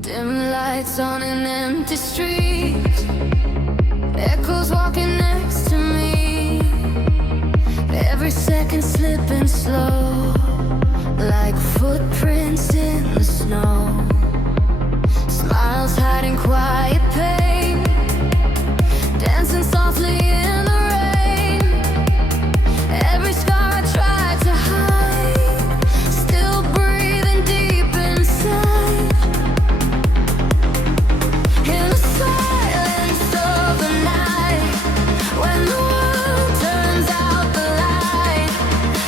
Dim lights on an empty street, echoes walking next to me. Every second slipping slow, like footprints in the snow. Smiles hiding quiet pain, dancing softly in the rain. Every scar I tried to hide, still breathing deep inside. In the silence of the night, when the world turns out the light,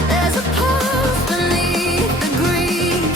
there's a pulse beneath the grief.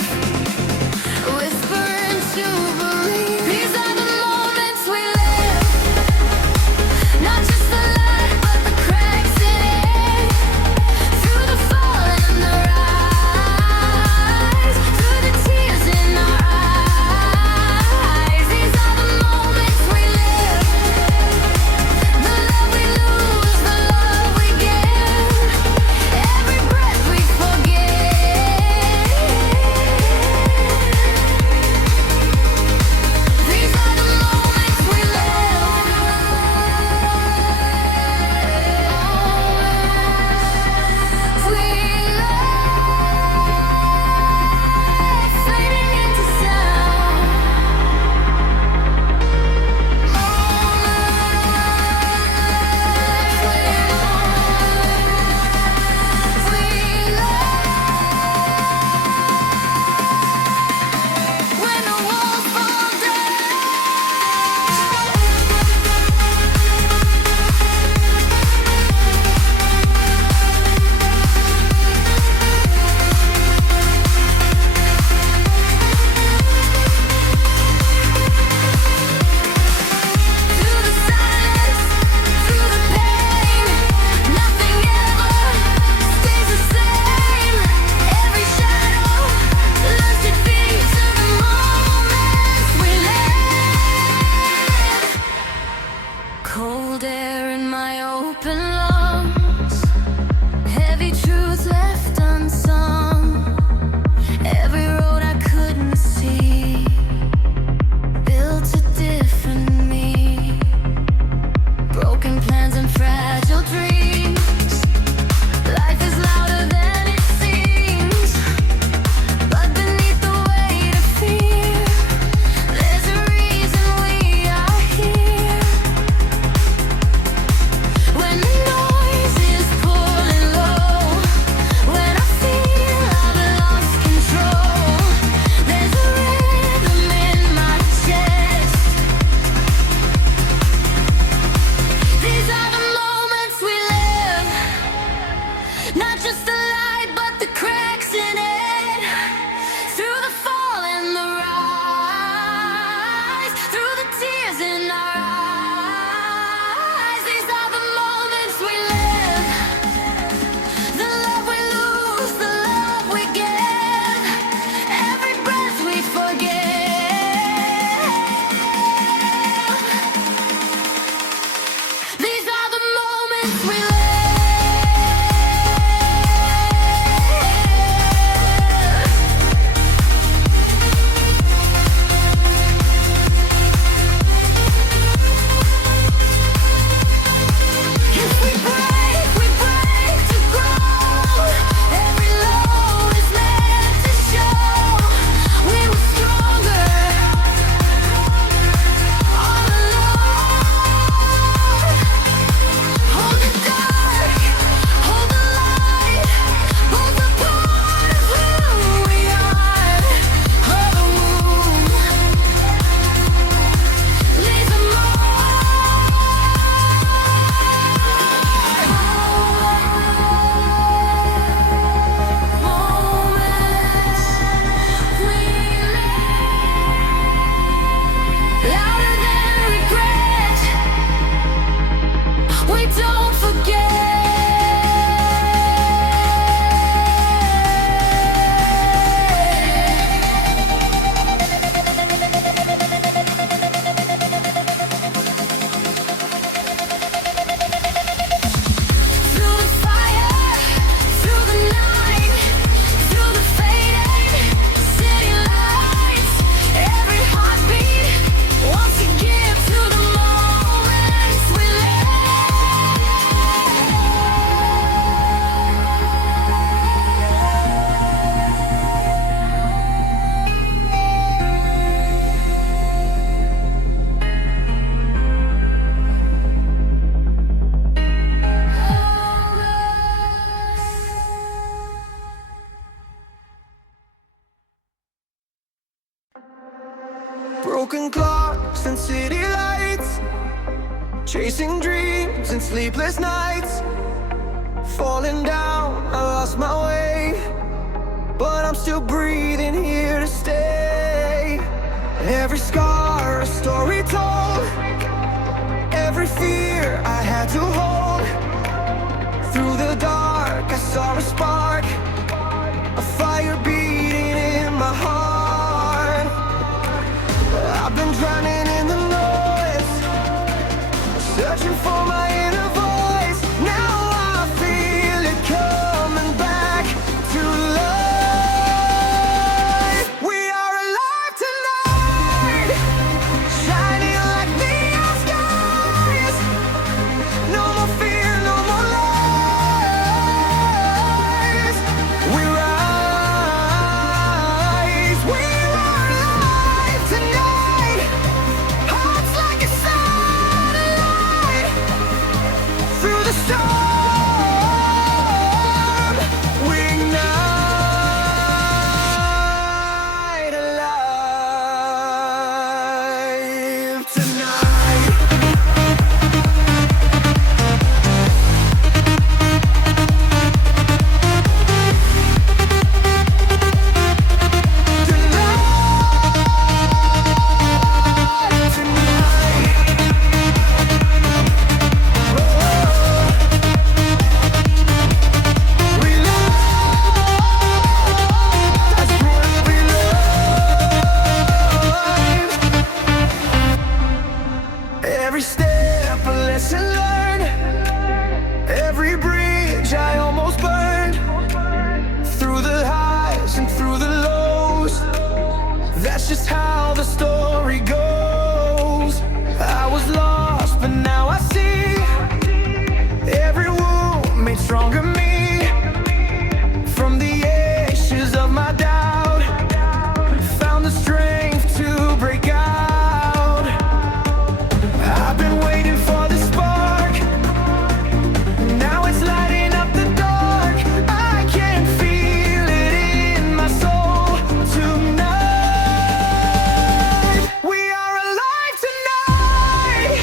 Broken clocks and city lights, chasing dreams and sleepless nights. Falling down, I lost my way, but I'm still breathing here to stay. Every scar, a story told, every fear I had to hold. Through the dark, I saw a spark, a fire beating in my heart. I've been drowning in the noise, searching for my inner voice. Now I feel it coming back to life. We are alive tonight, shining like neon skies. No more fear, no more lies. We rise, we are alive tonight. Hearts like a satellite. Through the storm, we ignite, alive tonight. Every step a lesson learned, every bridge I almost burned. Through the highs and through the lows, that's just how the story goes. I was lost, but now I see, every wound made stronger me. From the ashes of my doubt, found the strength to break out. I've been waiting for the spark, now it's lighting up the dark. I can feel it in my soul tonight. We are alive tonight,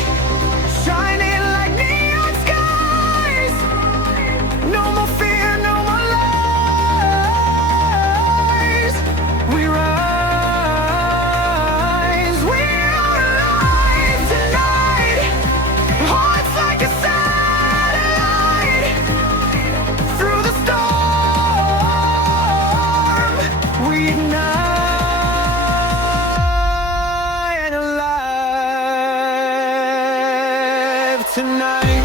shining like neon skies. No more fear, no more lies. We rise, we are alive tonight. Hearts like a satellite. Through the storm, we ignite, alive tonight.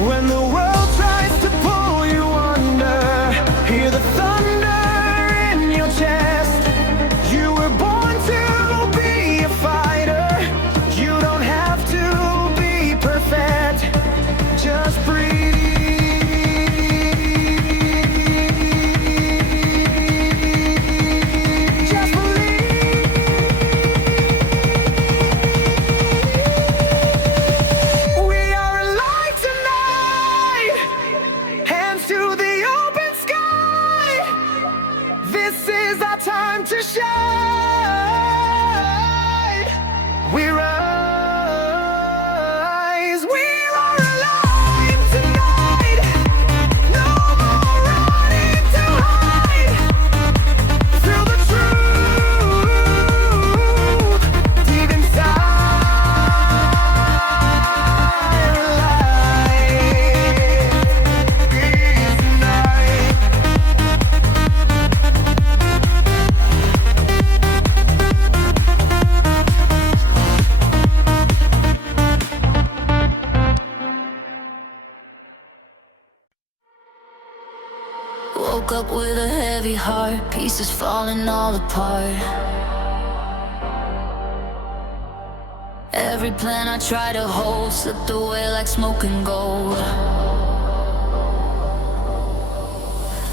When the world tries to pull you under, hear the thunder in your chest. You were born to be a fighter. You don't have to be perfect. Just breathe. Just believe. We are alive tonight. Hands to the open sky. This is our time to shine. We rise. We are alive tonight. No more running to hide. Feel the truth deep inside. Light is night. Woke up with a heavy heart, pieces falling all apart. Every plan I tried to hold slipped away like smoke and gold.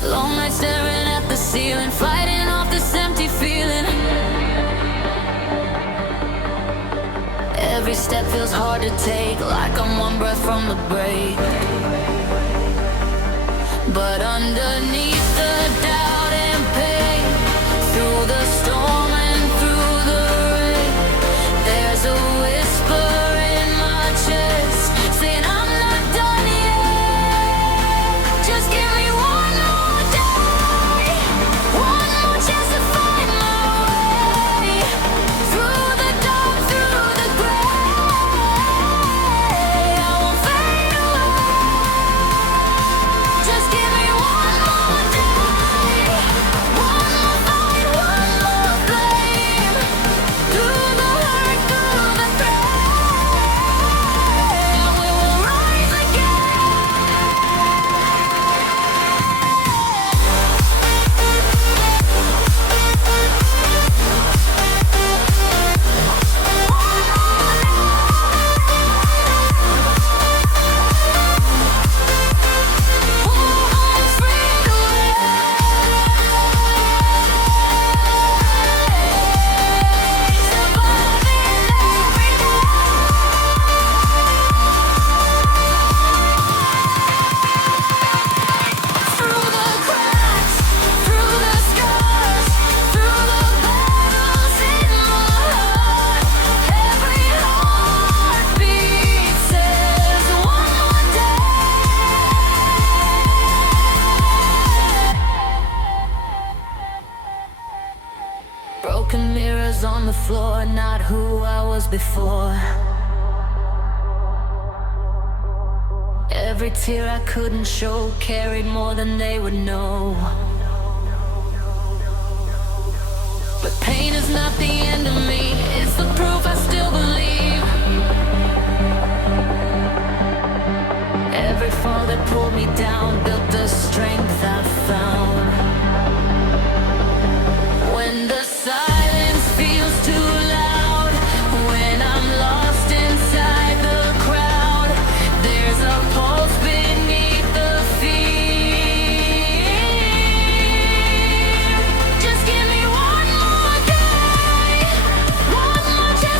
Long nights staring at the ceiling, fighting off this empty feeling. Every step feels hard to take, like I'm one breath from the break. But underneath the doubt and pain, through the storm and through the rain, there's a whisper in my chest saying I'm not done yet. Just give me one more day, one more chance to find my way through the dark, through the gray. I won't fade away. Just give me one more day, one more fight, one more flame. Through the hurt, through the pain, we will rise again. Through the cracks, through the scars, through the battles in my heart, every heartbeat says one more day. Broken mirrors on the floor, not who I was before. Every tear I couldn't show carried more than they would know. But pain is not the end of me, it's the proof I still believe. Every fall that pulled me down built the strength I found. When the silence feels too loud, when I'm lost inside the crowd, there's a pulse beneath the fear. Just give me one more day, one more chance.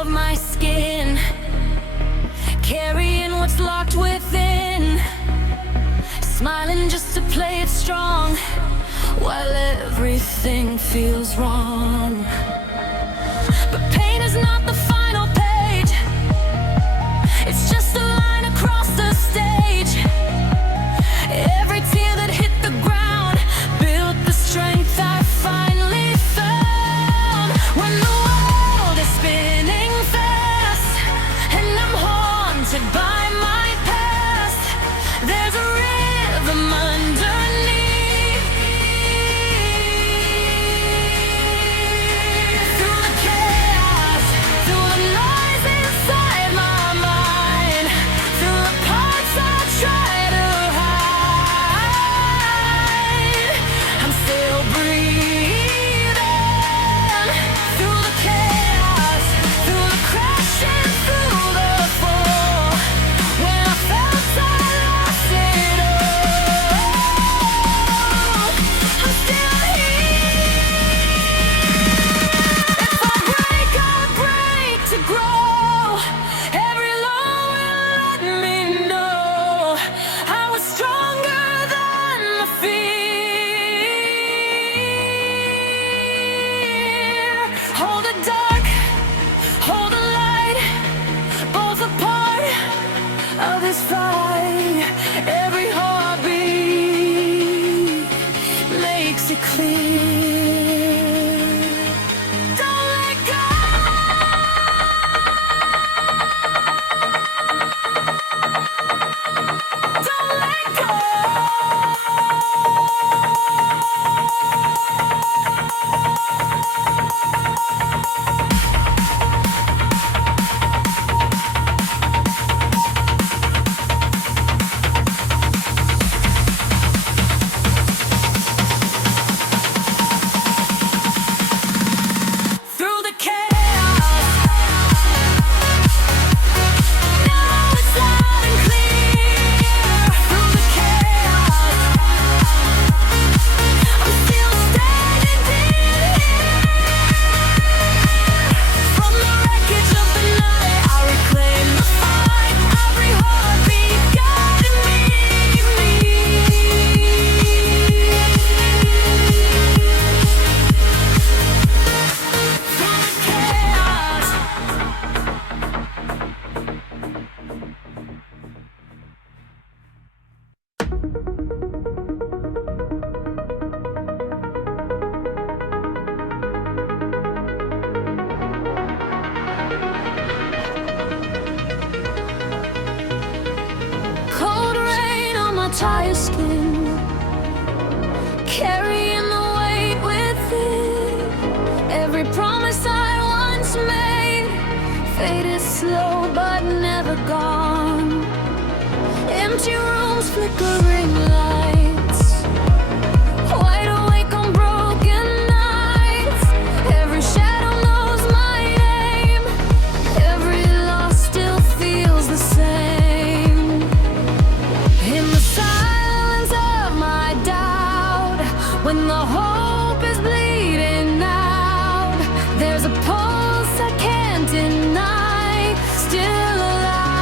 of my skin, carrying what's locked within, smiling just to play it strong while everything feels wrong. But pain is not the final page, it's just a line across the stage. Every tear that hit the ground built the strength I finally found. When the world is spinning fast and I'm haunted by my past, there's a rhythm underneath. Through the chaos, through the noise inside my mind, through the parts I try to hide, I'm still breathing. Through the chaos, through the crashing, through the fall, when I felt I lost it all, I'm still here. If I break, I'll break to grow. Every low will let me know I was stronger than the fear. Hold the dark, hold the light, both a part of this fight. Every heartbeat makes it clear. Don't let go. Don't let go. Through the chaos, now it's loud and clear. Through the chaos, I'm still standing here. From the wreckage of the night, I reclaim the fight. Every heartbeat guiding me. Through the chaos. Cold rain on my tired skin, carrying the weight within. Every promise I once made faded slow but never gone. Empty rooms, flickering lights, wide awake on broken nights. Every shadow knows my name, every loss still feels the same. In the silence of my doubt, when the hope is bleeding out, there's a pulse I can't deny, still alive.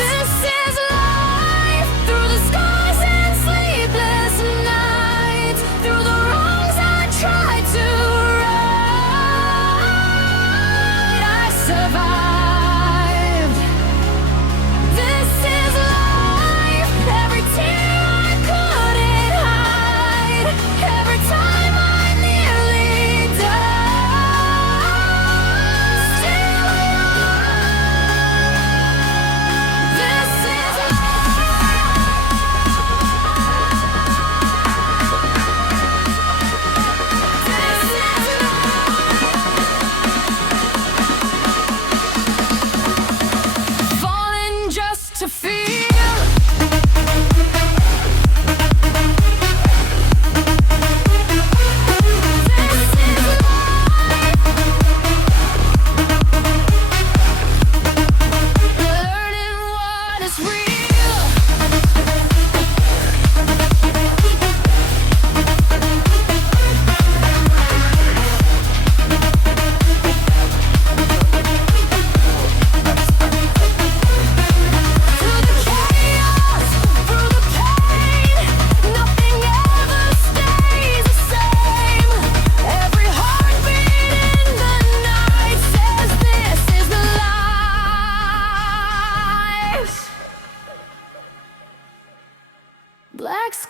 This is life.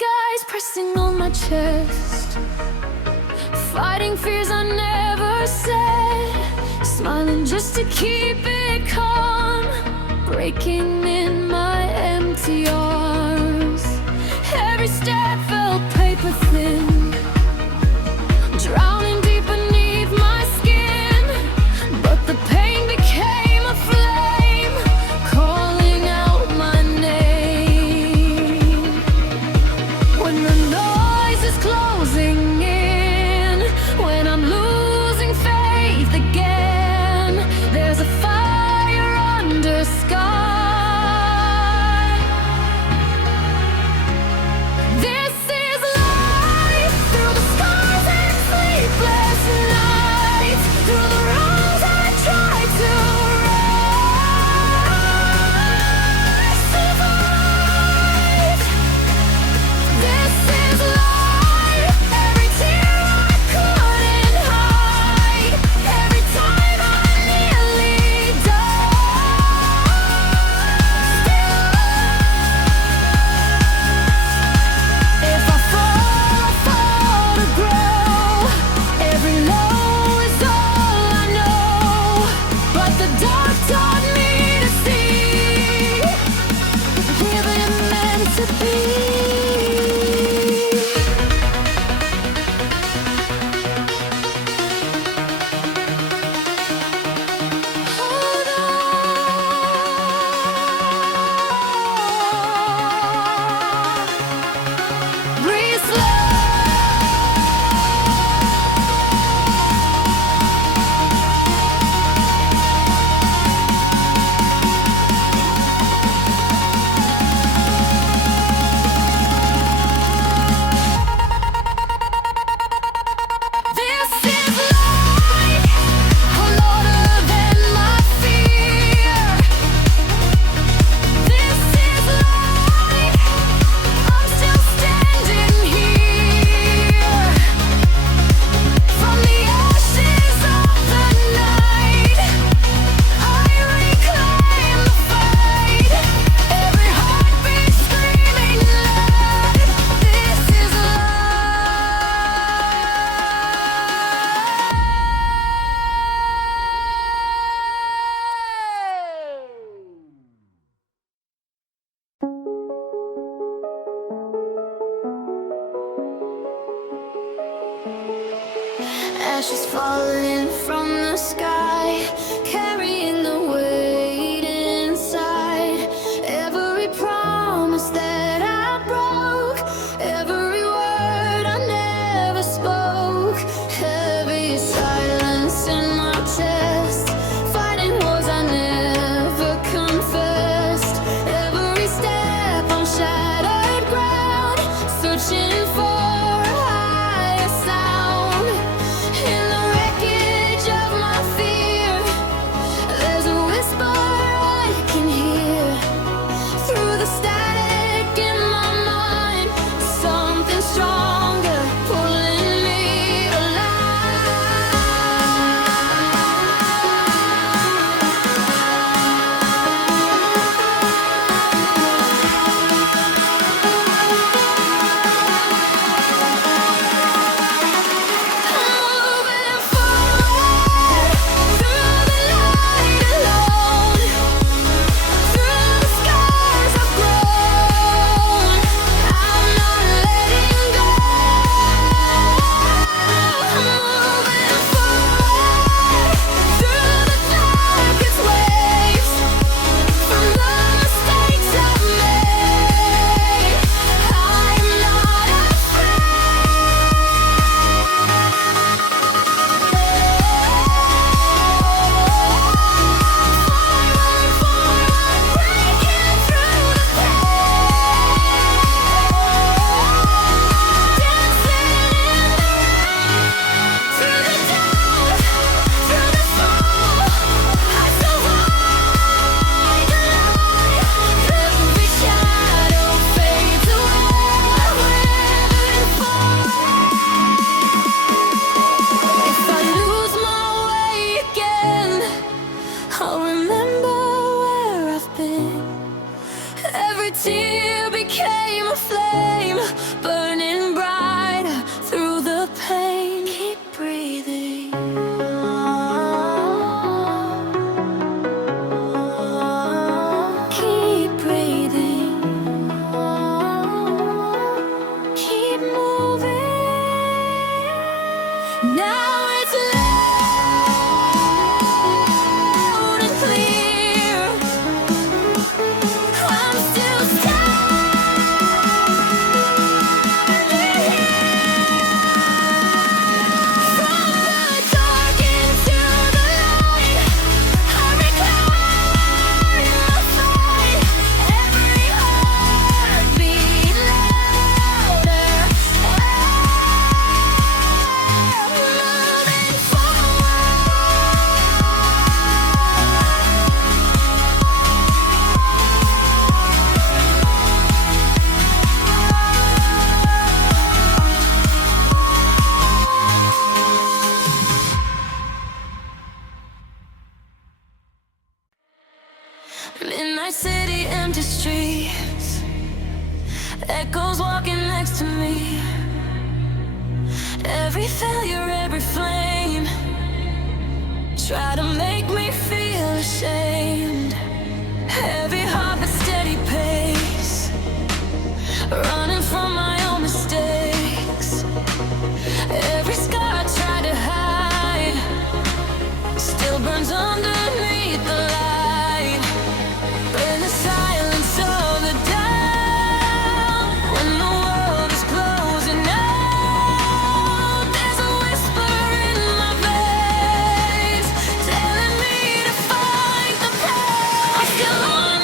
skies pressing on my chest, fighting fears I never said, smiling just to keep it calm, breaking in my empty arms. Every step felt paper thin, drowning deep beneath my skin, but the pain became a flame, calling out my name. When the noise is closing in, when I'm losing faith again, there's a fire under sky. This is life, through the skies and sleepless nights, through the wrongs I tried to right, survive. This is life, every tear I couldn't hide, every time I nearly died. If I fall to grow. Every low is all I know, but the dark taught me to see, living meant to be. Hold on, breathe slow. This is life, louder than my fear. This is life, I'm still standing here. From the ashes of the night, I reclaim the fight. Every heartbeat screaming loud. This is ashes falling from the sky, carrying the weight inside. Every promise that I broke, every word I never spoke. Heavy silence in my chest, fighting wars I never confessed. Every step on shattered ground, searching for a higher sound. In the wreckage of my fear, Every tear became a flame, burning bright through the pain. Keep breathing. Keep breathing. Keep moving. Now it's loud and clear. I'm still standing from the dark into the light. I reclaim my fight. Every heartbeat louder. Moving Midnight city, empty streets, echoes walking next to me. Every failure, every flame, try to make me feel ashamed. Heavy heart but steady pace, running from my own mistakes. Every scar I try to hide still burns underneath the light. In the silence of the doubt, when the world is closing out, there's a whisper in my veins telling me to fight the pain. I'm still on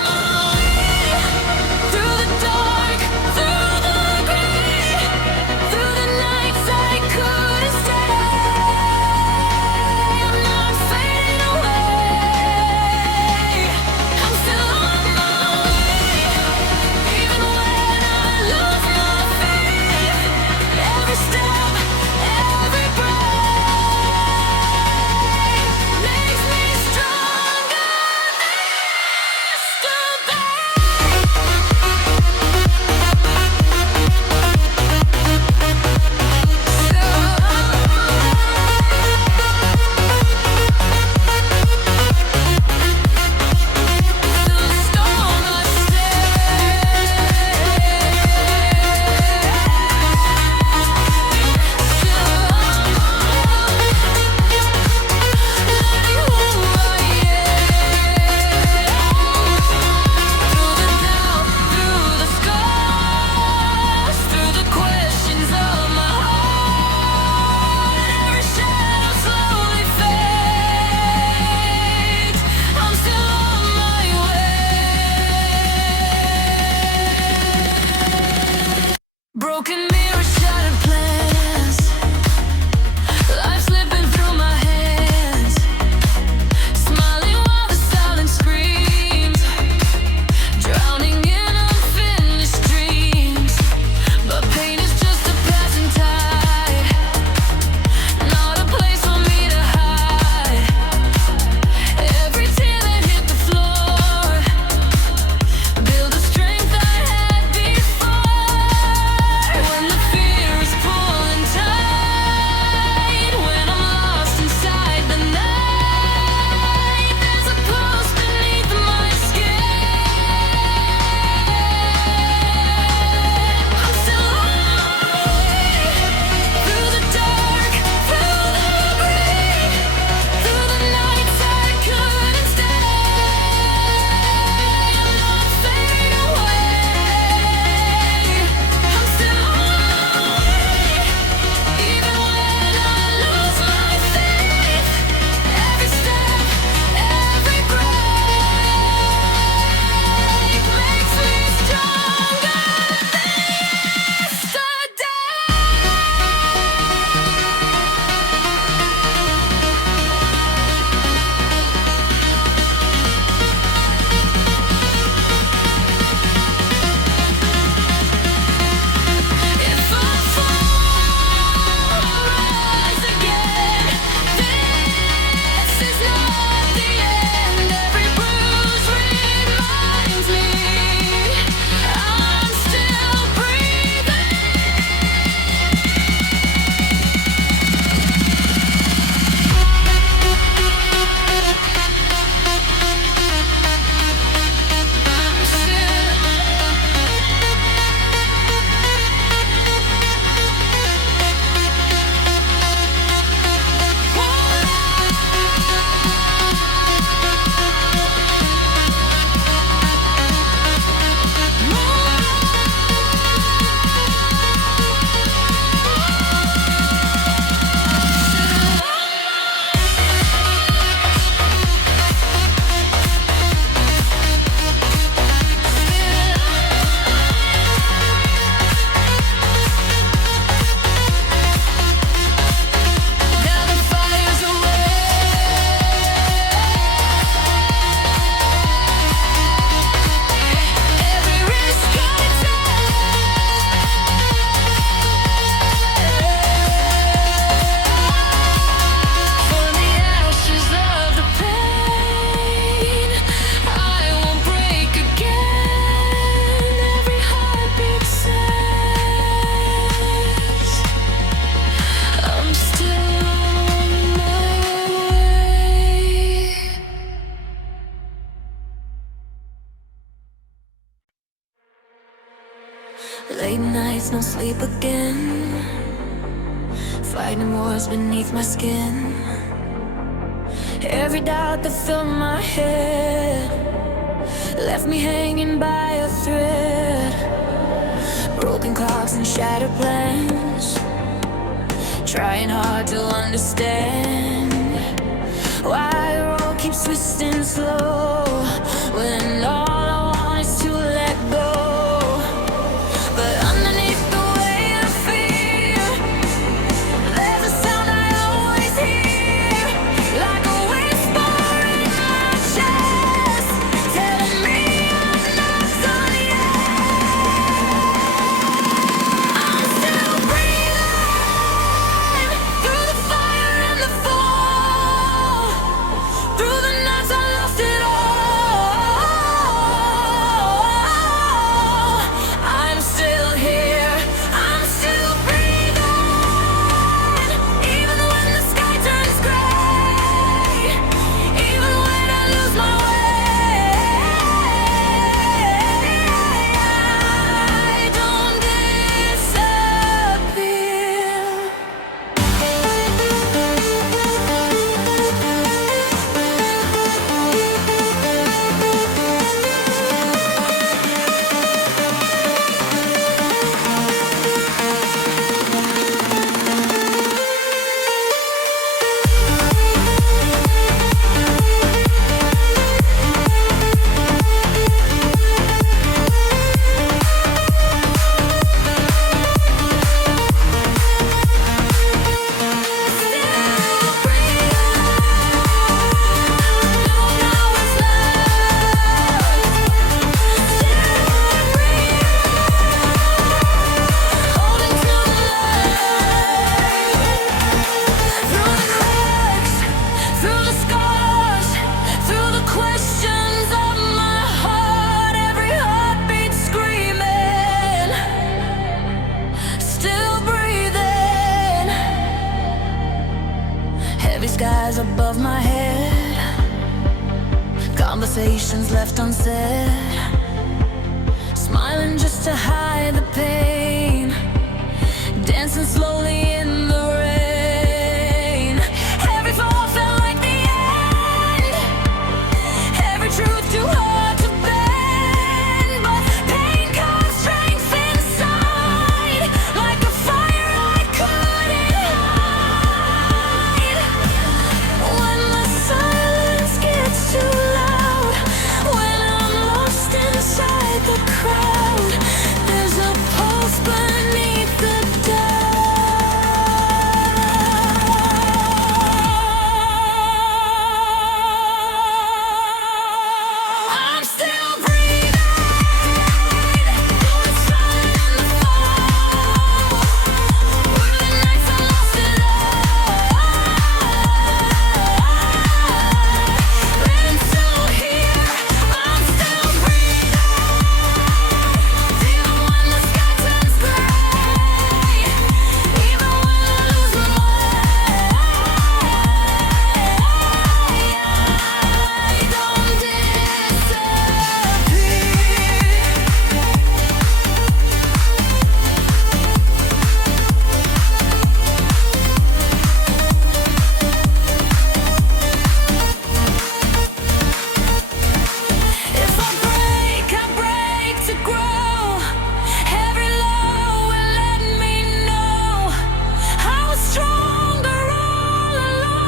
Late nights, no sleep again. Fighting wars beneath my skin. Every doubt that filled my head left me hanging by a thread. Broken clocks and shattered plans, trying hard to understand why the road keeps twisting slow when all I want is to let go. But underneath the weight of fear, there's a sound I always hear, like a whisper in my chest, telling me I'm not done yet. I'm still breathing through the fire and the fall, through the nights I lost it all. I'm still here, I'm still breathing, even when the sky turns gray, even when I lose my way. I don't disappear. Skies above my head, conversations left unsaid, smiling just to hide the pain, dancing slowly in the rain. Every fall felt like the end, every truth too hard to bend, but pain carved strength inside, like a fire I couldn't hide. When the silence gets too loud, when I'm lost inside the crowd, there's a pulse beneath the doubt. I'm still breathing through the sun and the fall, through the nights I lost it all. And so here, I'm still breathing, even when the sky turns gray, even when I lose my way. I don't disappear. If I break, I break to grow. Every low will let me know I was stronger all along.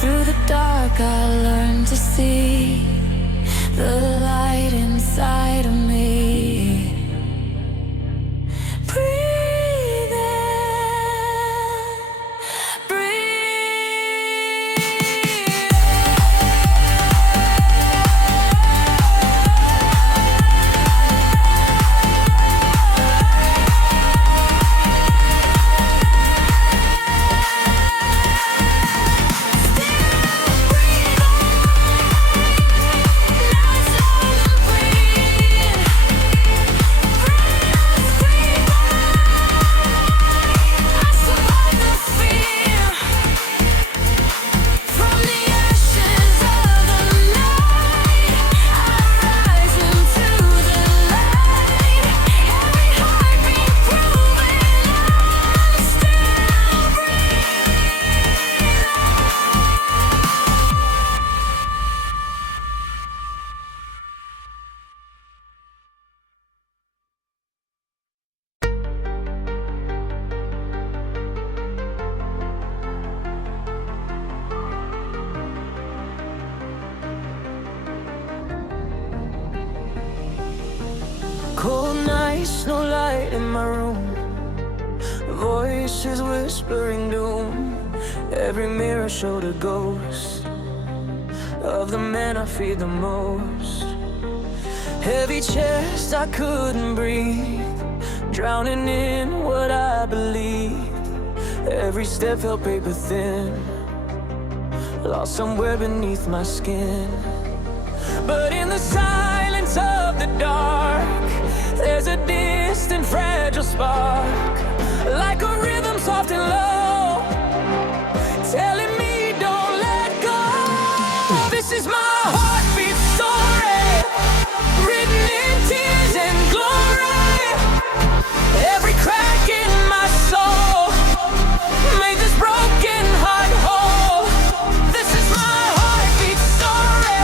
Through the dark, I learned to see the light inside of me. Breathe in, breathe. Still breathing. Now it's nights, no light in my room. Voices whispering doom. Every mirror showed a ghost of the man I feared the most. Heavy chest, I couldn't breathe, drowning in what I believed. Every step felt paper thin, lost somewhere beneath my skin. But in the silence of the dark, there's a distant fragile spark, like a rhythm soft and low, telling me don't let go. This is my heartbeat story, written in tears and glory. Every crack in my soul made this broken heart whole. This is my heartbeat story,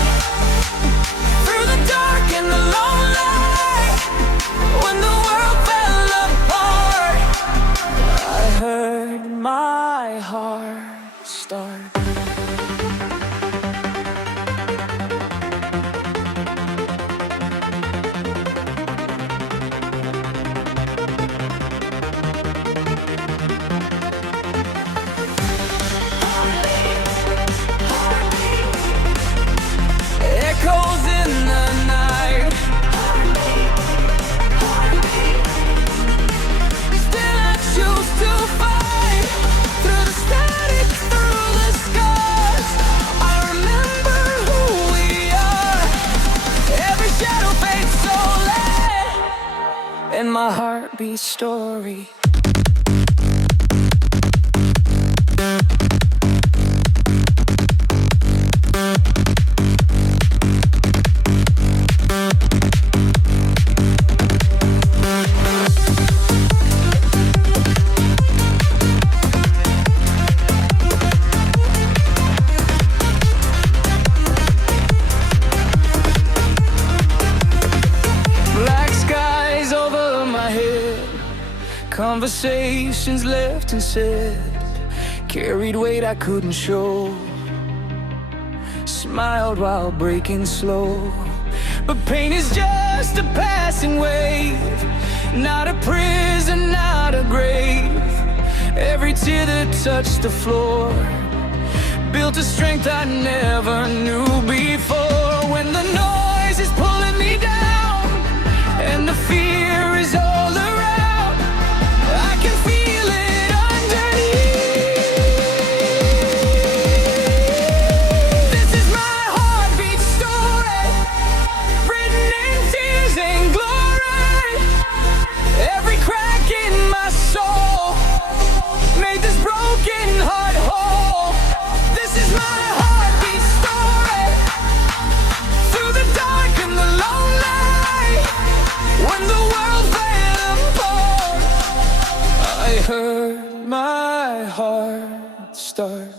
through the dark and the lone light, when the world fell apart, I heard my heart start. Echoes in the night, still I choose to fight, through the static, through the scars. I remember who we are. Every shadow fades so late, and my heartbeat story. Black skies over my head, conversations left unsaid, carried weight I couldn't show, smiled while breaking slow. But pain is just a passing wave, not a prison, not a grave. Every tear that touched the floor built a strength I never knew before. When the noise is pulling me down and the fear is all around, I can feel it underneath. This is my heartbeat story, written in tears and glory. Every crack in my soul made this broken heart whole. This is my heartbeat story, through the dark and the lone light, when the world fell apart, I heard my heart start.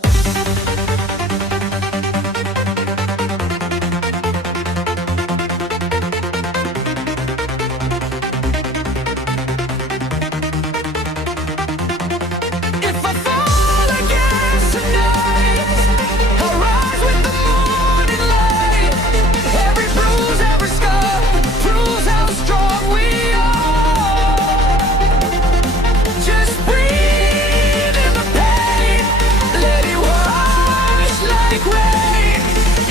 If I fall again tonight, I'll rise with the morning light. Every bruise, every scar proves how strong we are. Just breathe in the pain, let it wash like rain.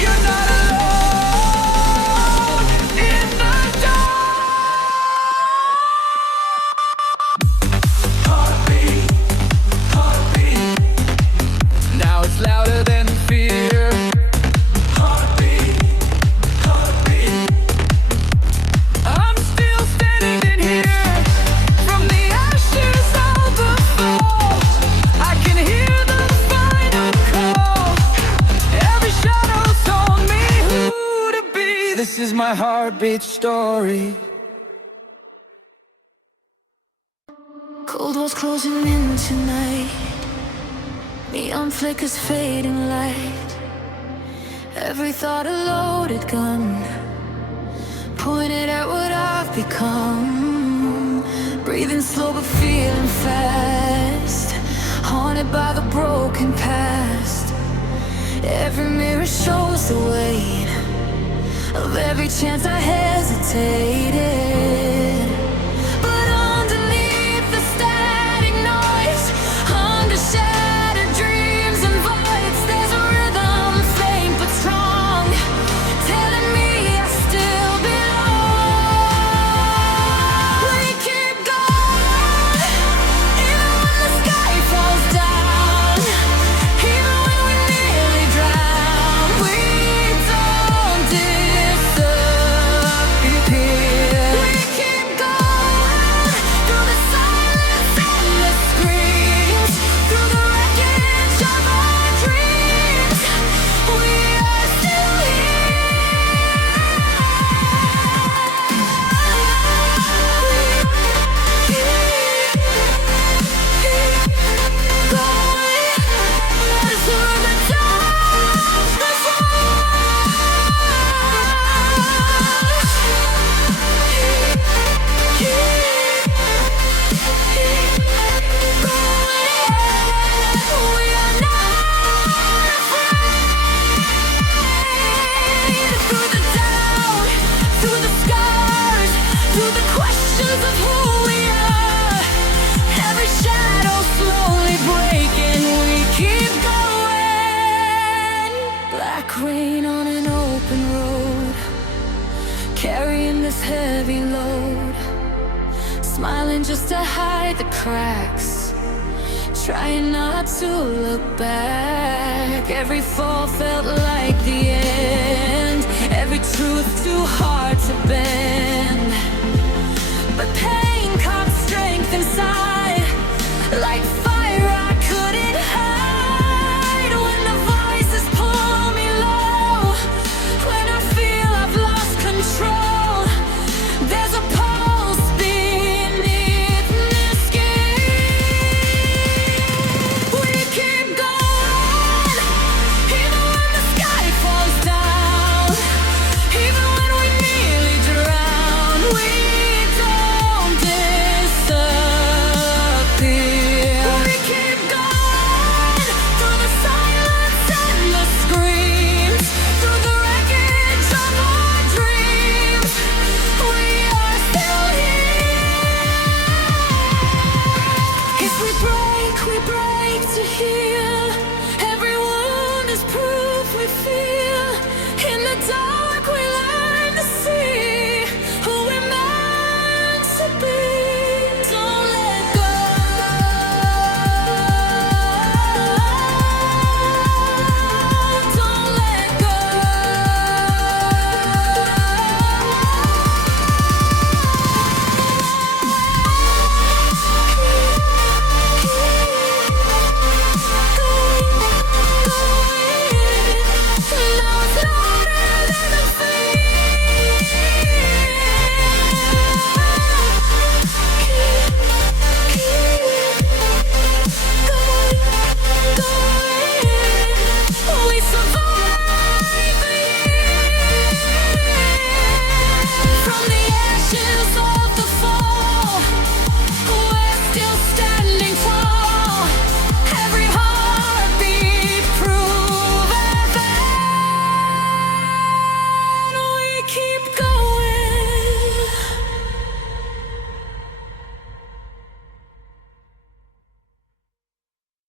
You're not alone in the dark. Heartbeat, heartbeat, now it's louder than fear. Heartbeat, heartbeat, I'm still standing here, from the ashes of the fall. I can hear the final call. Every shadow told me who to be. This is my heartbeat story. Cold walls closing in tonight, neon flickers fading light. Every thought a loaded gun, pointed at what I've become. Breathing slow but feeling fast, haunted by the broken past. Every mirror shows the weight of every chance I hesitated. like rain on an open road, carrying this heavy load, smiling just to hide the cracks, trying not to look back. Every fall felt like the end, every truth too hard to bend.